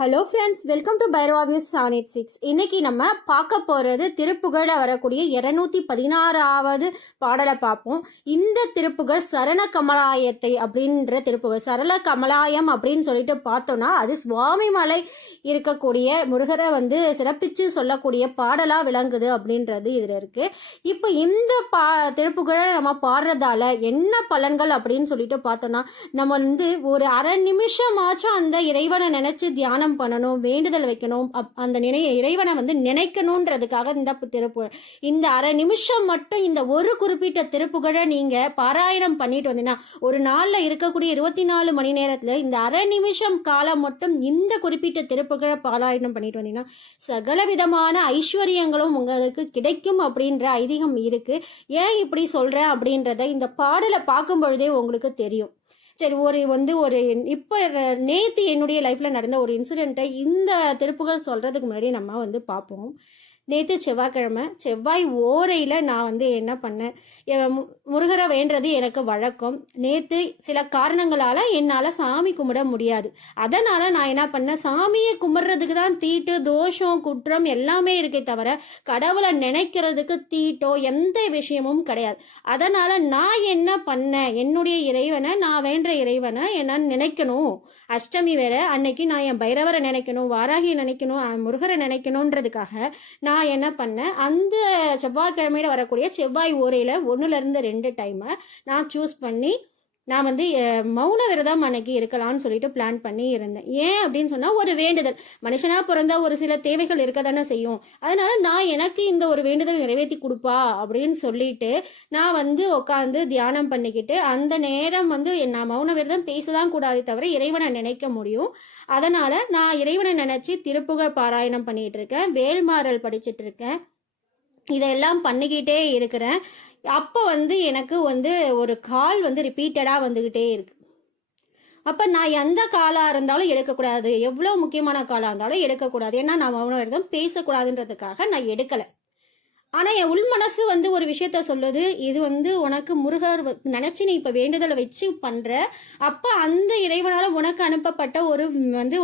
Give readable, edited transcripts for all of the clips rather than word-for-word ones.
Hello ஃப்ரெண்ட்ஸ், welcome to Bhairava views 786. இன்னைக்கு நம்ம பார்க்க போகிறது திருப்புகழில் வரக்கூடிய 216வது பாடலை பார்ப்போம். இந்த திருப்புகழ் சரண கமலாயத்தை அப்படின்ற திருப்புகழ். சரள கமலாயம் அப்படின்னு சொல்லிட்டு பார்த்தோன்னா அது சுவாமி மலை இருக்கக்கூடிய முருகரை சிறப்பித்து சொல்லக்கூடிய பாடலாக விளங்குது அப்படின்றது இதில் இருக்குது. இப்போ இந்த திருப்புகழை நம்ம பாடுறதால என்ன பலன்கள் அப்படின்னு சொல்லிட்டு பார்த்தோன்னா, நம்ம ஒரு அரை நிமிஷமாச்சும் அந்த இறைவனை நினச்சி தியானம் பண்ணணும், வேண்டுதல் வைக்கணும். அந்த இறைவனை நினைக்கணுன்றதுக்காக இந்த அரை நிமிஷம் மட்டும் இந்த ஒரு குறிப்பிட்ட திருப்புகழை நீங்க பாராயணம் பண்ணிட்டு வந்தீங்கன்னா, ஒரு நாள்ல இருக்கக்கூடிய 24 மணி நேரத்துல இந்த அரை நிமிஷம் காலம் மட்டும் இந்த குறிப்பிட்ட திருப்புகழை பாராயணம் பண்ணிட்டு வந்தீங்கன்னா சகல விதமான ஐஸ்வர்யங்களும் உங்களுக்கு கிடைக்கும் அப்படின்ற ஐதீகம் இருக்கு. ஏன் இப்படி சொல்றேன் அப்படின்றத இந்த பாடலை பார்க்கும் பொழுதே உங்களுக்கு தெரியும். சரி, ஒரு இப்போ நேற்று என்னுடைய லைஃப்பில் நடந்த ஒரு இன்சிடெண்ட்டை இந்த திருப்புகள் சொல்கிறதுக்கு முன்னாடி நம்ம பார்ப்போம். நேற்று செவ்வாய்க்கிழமை, செவ்வாய் ஓரையில் நான் என்ன பண்ணேன், முருகரை வேண்டது எனக்கு வழக்கம். நேற்று சில காரணங்களால் என்னால் சாமி கும்பிட முடியாது. அதனால் நான் என்ன பண்ணேன், சாமியை கும்பிட்றதுக்கு தான் தீட்டு, தோஷம், குற்றம் எல்லாமே இருக்கே தவிர கடவுளை நினைக்கிறதுக்கு தீட்டோ எந்த விஷயமும் கிடையாது. அதனால் நான் என்ன பண்ணேன், என்னுடைய இறைவனை, நான் வேண்ட இறைவனை என்ன நினைக்கணும். அஷ்டமி வேற அன்னைக்கு நான் என் பைரவரை நினைக்கணும், வாராகியை நினைக்கணும், முருகரை நினைக்கணுன்றதுக்காக நான் என்ன பண்ணேன், அந்த செவ்வாய்க்கிழமையில் வரக்கூடிய செவ்வாய் ஓரையில் 1லேருந்து 2 டைமை நான் சூஸ் பண்ணி நான் மௌன விரதம் அன்னைக்கு இருக்கலாம்னு சொல்லிட்டு பிளான் பண்ணி இருந்தேன். ஏன் அப்படின்னு சொன்னால், ஒரு வேண்டுதல், மனுஷனாக பிறந்தா ஒரு சில தேவைகள் இருக்க தானே செய்யும். அதனால நான் எனக்கு இந்த ஒரு வேண்டுதல் நிறைவேற்றி கொடுப்பா அப்படின்னு சொல்லிட்டு நான் உட்காந்து தியானம் பண்ணிக்கிட்டு அந்த நேரம் நான் மௌன விரதம் பேசதான் கூடாதே தவிர இறைவனை நினைக்க முடியும். அதனால் நான் இறைவனை நினச்சி திருப்புகழ் பாராயணம் பண்ணிகிட்டு இருக்கேன், வேல்மாறல் படிச்சுட்டு இருக்கேன், இதெல்லாம் பண்ணிக்கிட்டே இருக்கிறேன். அப்போ எனக்கு ஒரு கால் ரிப்பீட்டடாக வந்துக்கிட்டே இருக்கு. அப்போ நான் எந்த காலாக இருந்தாலும் எடுக்கக்கூடாது, எவ்வளோ முக்கியமான காலாக இருந்தாலும் எடுக்கக்கூடாது. ஏன்னா நான் மௌன விரதம் பேசக்கூடாதுன்றதுக்காக நான் எடுக்கலை. ஆனால் என் உள் மனசு ஒரு விஷயத்த சொல்லுது, இது உனக்கு முருகர் நினச்சி நீ இப்போ வேண்டுதலை வச்சு பண்ணுற, அப்போ அந்த இறைவனால் உனக்கு அனுப்பப்பட்ட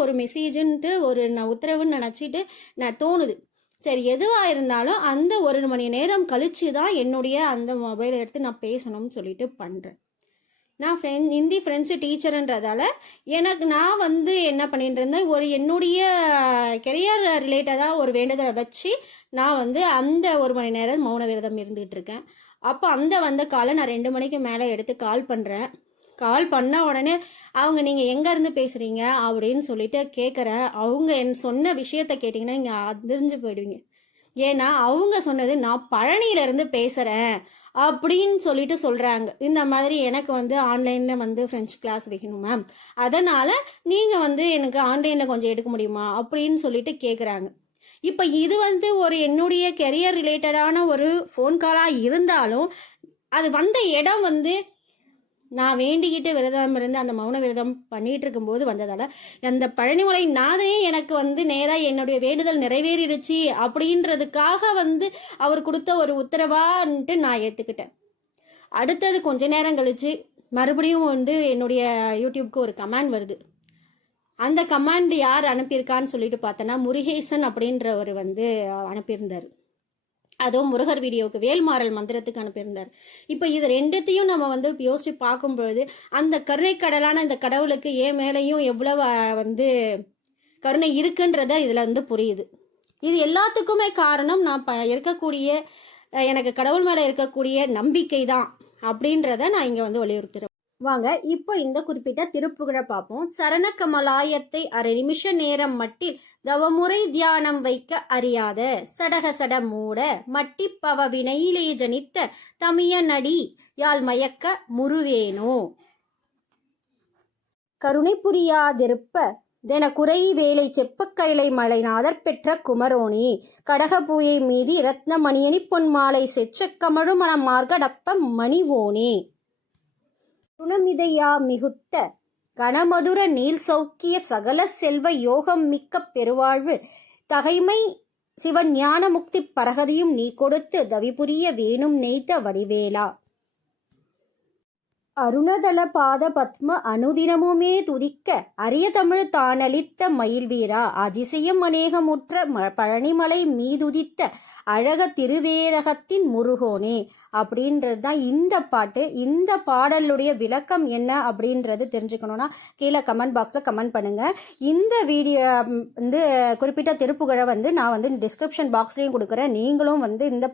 ஒரு மெசேஜுன்ட்டு நான் உத்தரவுன்னு நினச்சிட்டு நான் தோணுது. சரி, எதுவாக இருந்தாலும் அந்த 1 மணி நேரம் கழித்து தான் என்னுடைய அந்த மொபைலை எடுத்து நான் பேசணும்னு சொல்லிட்டு பண்ணுறேன். நான் ஹிந்தி ஃப்ரெண்ட்ஸு டீச்சருன்றதால நான் என்ன பண்ணிட்டு இருந்தேன், என்னுடைய கெரியர் ரிலேட்டடாக ஒரு வேண்டுதலை வச்சு நான் அந்த 1 மணி நேரம் மௌன விரதம் இருந்துகிட்டு இருக்கேன். அப்போ அந்த காலை நான் 2 மணிக்கு மேலே எடுத்து கால் பண்ணுறேன். கால் பண்ண உடனே அவங்க நீங்கள் எங்கேருந்து பேசுகிறீங்க அப்படின்னு சொல்லிட்டு கேட்குறேன். அவங்க சொன்ன விஷயத்த கேட்டிங்கன்னா நீங்கள் அதிர்ந்து போயிடுவீங்க. ஏன்னா அவங்க சொன்னது, நான் பழனியிலேருந்து பேசுகிறேன் அப்படின்னு சொல்லிட்டு சொல்கிறாங்க. இந்த மாதிரி எனக்கு ஆன்லைனில் ஃப்ரெஞ்சு கிளாஸ் வைக்கணும் மேம், அதனால் நீங்கள் எனக்கு ஆன்லைனில் கொஞ்சம் எடுக்க முடியுமா அப்படின்னு சொல்லிட்டு கேட்குறாங்க. இப்போ இது என்னுடைய கெரியர் ரிலேட்டடான ஒரு ஃபோன் காலாக இருந்தாலும் அது வந்த இடம் நான் வேண்டிக்கிட்டு விரதம் இருந்து அந்த மௌன விரதம் பண்ணிகிட்டு இருக்கும்போது வந்ததால் அந்த பழனிமலை நாதனே எனக்கு நேராக என்னுடைய வேண்டுதல் நிறைவேறிடுச்சு அப்படின்றதுக்காக அவர் கொடுத்த ஒரு உத்தரவான்ட்டு நான் ஏற்றுக்கிட்டேன். அடுத்தது கொஞ்ச நேரம் கழித்து மறுபடியும் என்னுடைய யூடியூப்க்கு ஒரு கமெண்ட் வருது. அந்த கமெண்ட் யார் அனுப்பியிருக்கான்னு சொல்லிட்டு பார்த்தோன்னா, முருகேசன் அப்படின்றவர் அனுப்பியிருந்தார். அதுவும் முருகர் வீடியோவுக்கு வேல்மாறல் மந்திரத்துக்கு அனுப்பியிருந்தார். இப்போ இது ரெண்டுத்தையும் நம்ம யோசிச்சு பார்க்கும்பொழுது அந்த கருணை கடலான இந்த கடவுளுக்கு ஏன் மேலேயும் எவ்வளவு கருணை இருக்குன்றத இதில் புரியுது. இது எல்லாத்துக்குமே காரணம் நான் இருக்கக்கூடிய எனக்கு கடவுள் மேலே இருக்கக்கூடிய நம்பிக்கை தான் அப்படின்றத நான் இங்கே வலியுறுத்துகிறேன். வாங்க இப்போ இந்த குறிப்பிட்ட திருப்புகழை பார்ப்போம். சரண கமலாயத்தை அரை நிமிஷ நேரம் மட்டில் தவமுறை தியானம் வைக்க அறியாத சடக சட மூட மட்டிப்பவ வினையிலே ஜனித்த தமிய நடி யாழ் மயக்க முருவேனோ கருணை புரியாதிருப்ப தென குறை வேலை செப்பக்கைலை மலைநாதர் பெற்ற குமரோனி கடகபூயை மீதி ரத்ன மணியணி பொன்மாலை செச்ச கமழுமண மார்கடப்ப மணிவோனே துணமிதையா மிகுத்த கணமதுர நீல் சௌக்கிய சகல செல்வ யோகம் மிக்க பெருவாழ்வு தகைமை சிவன் ஞான முக்தி பரகதியும் நீ கொடுத்து தவிபுரிய வேணும் நெய்த வடிவேலா. அருணதள பாத பத்ம அனுதினமுமே துதிக்க அரிய தமிழ் தானளித்த மயில் வீரா அதிசயம் அநேகமுற்ற பழனிமலை மீதுதித்த அழக திருவேரகத்தின் முருகோனே அப்படின்றது தான் இந்த பாட்டு. இந்த பாடலுடைய விளக்கம் என்ன அப்படின்றது தெரிஞ்சுக்கணுன்னா கீழே கமெண்ட் பாக்ஸில் கமெண்ட் பண்ணுங்கள். இந்த வீடியோ வந்து குறிப்பிட்ட திருப்புகழை வந்து நான் வந்து டிஸ்கிரிப்ஷன் பாக்ஸ்லேயும் கொடுக்குறேன். நீங்களும் வந்து இந்த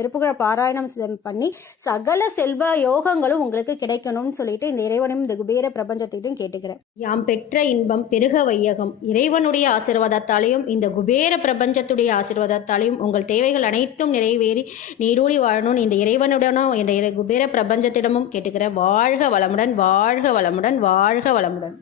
திருப்புகழை பாராயணம் பண்ணி சகல செல்வ யோகங்களும் உங்களுக்கு கிடைக்கணும்னு சொல்லிட்டு இந்த இறைவனும் இந்த குபேர பிரபஞ்சத்திட்டும் கேட்டுக்கிறேன். யாம் பெற்ற இன்பம் பெருக வையகம். இறைவனுடைய ஆசீர்வாதத்தாலையும் இந்த குபேர பிரபஞ்சத்துடைய ஆசீர்வாதத்தாலையும் உங்கள் தேவைகள் அனைத்தும் நிறைவேறி நீடூழி வாழணும்னு இந்த இறைவனுடனும் இந்த குபேர பிரபஞ்சத்திடமும் கேட்டுக்கிறேன். வாழ்க வளமுடன், வாழ்க வளமுடன், வாழ்க வளமுடன்.